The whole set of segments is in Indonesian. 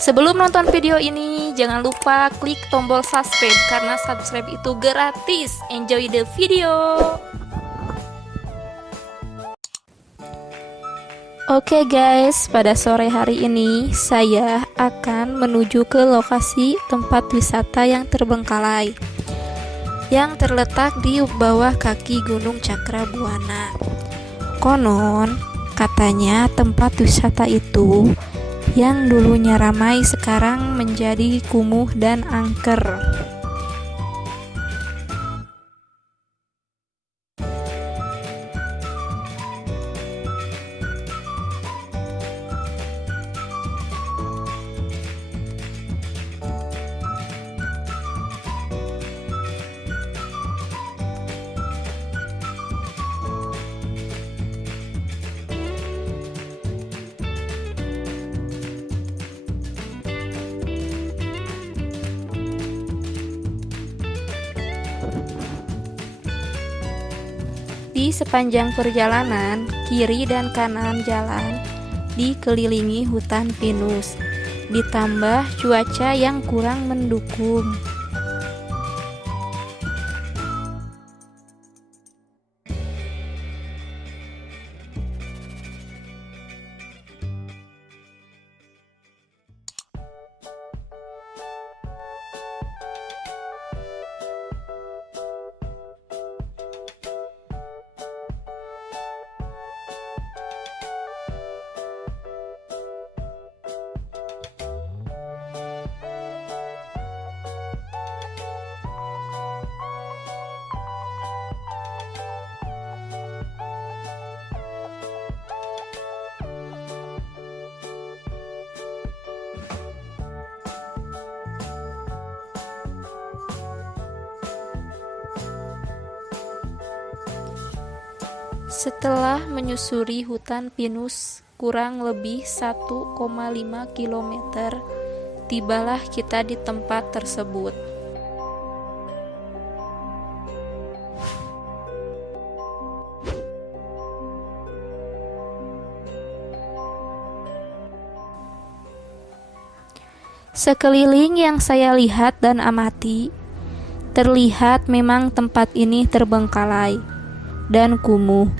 Sebelum nonton video ini, jangan lupa klik tombol subscribe karena subscribe itu gratis. Enjoy the video. Oke guys, pada sore hari ini saya akan menuju ke lokasi tempat wisata yang terbengkalai yang terletak di bawah kaki Gunung Cakrabuana. Konon katanya tempat wisata itu yang dulunya ramai sekarang menjadi kumuh dan angker. Di sepanjang perjalanan, kiri dan kanan jalan dikelilingi hutan pinus, ditambah cuaca yang kurang mendukung. Setelah menyusuri hutan pinus kurang lebih 1,5 km, tibalah kita di tempat tersebut. Sekeliling yang saya lihat dan amati, terlihat memang tempat ini terbengkalai dan kumuh.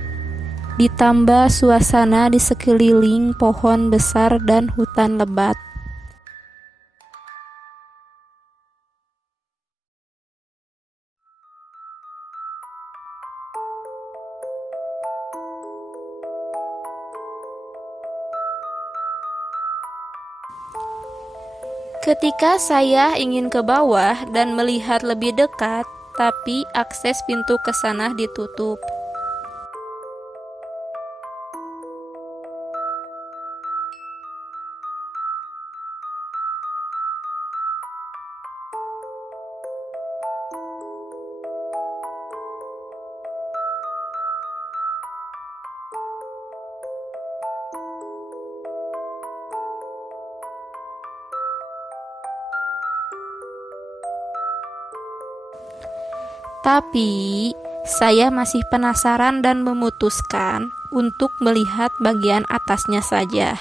Ditambah suasana di sekeliling pohon besar dan hutan lebat. Ketika saya ingin ke bawah dan melihat lebih dekat, tapi akses pintu ke sana ditutup. Tapi saya masih penasaran dan memutuskan untuk melihat bagian atasnya saja.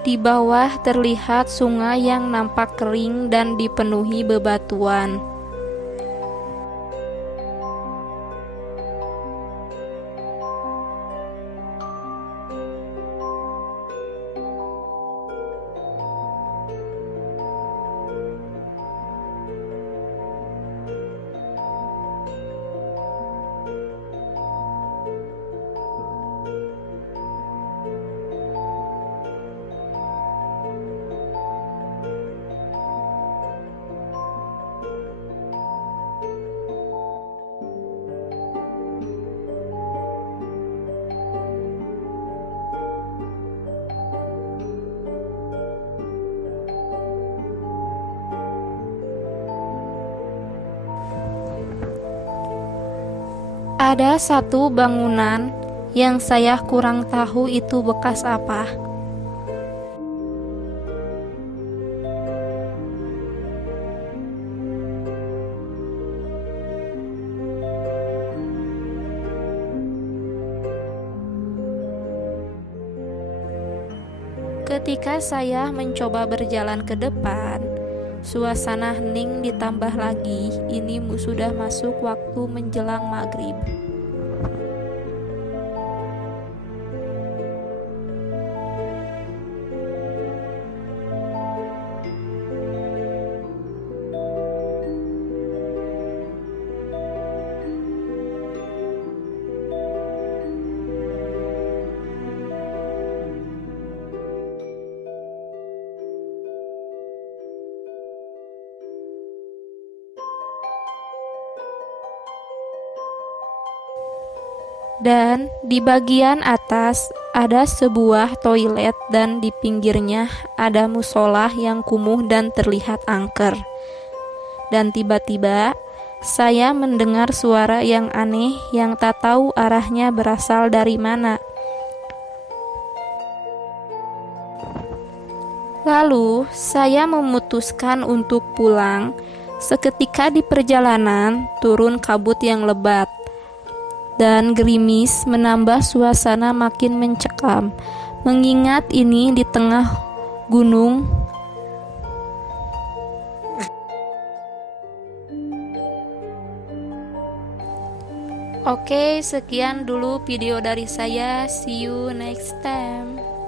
Di bawah terlihat sungai yang nampak kering dan dipenuhi bebatuan. Ada satu bangunan yang saya kurang tahu itu bekas apa. Ketika saya mencoba berjalan ke depan, suasana hening ditambah lagi, ini sudah masuk waktu menjelang maghrib. Dan di bagian atas ada sebuah toilet dan di pinggirnya ada musola yang kumuh dan terlihat angker. Dan tiba-tiba saya mendengar suara yang aneh yang tak tahu arahnya berasal dari mana. Lalu saya memutuskan untuk pulang. Seketika di perjalanan turun kabut yang lebat dan gerimis menambah suasana makin mencekam. Mengingat ini di tengah gunung. Oke, sekian dulu video dari saya. See you next time.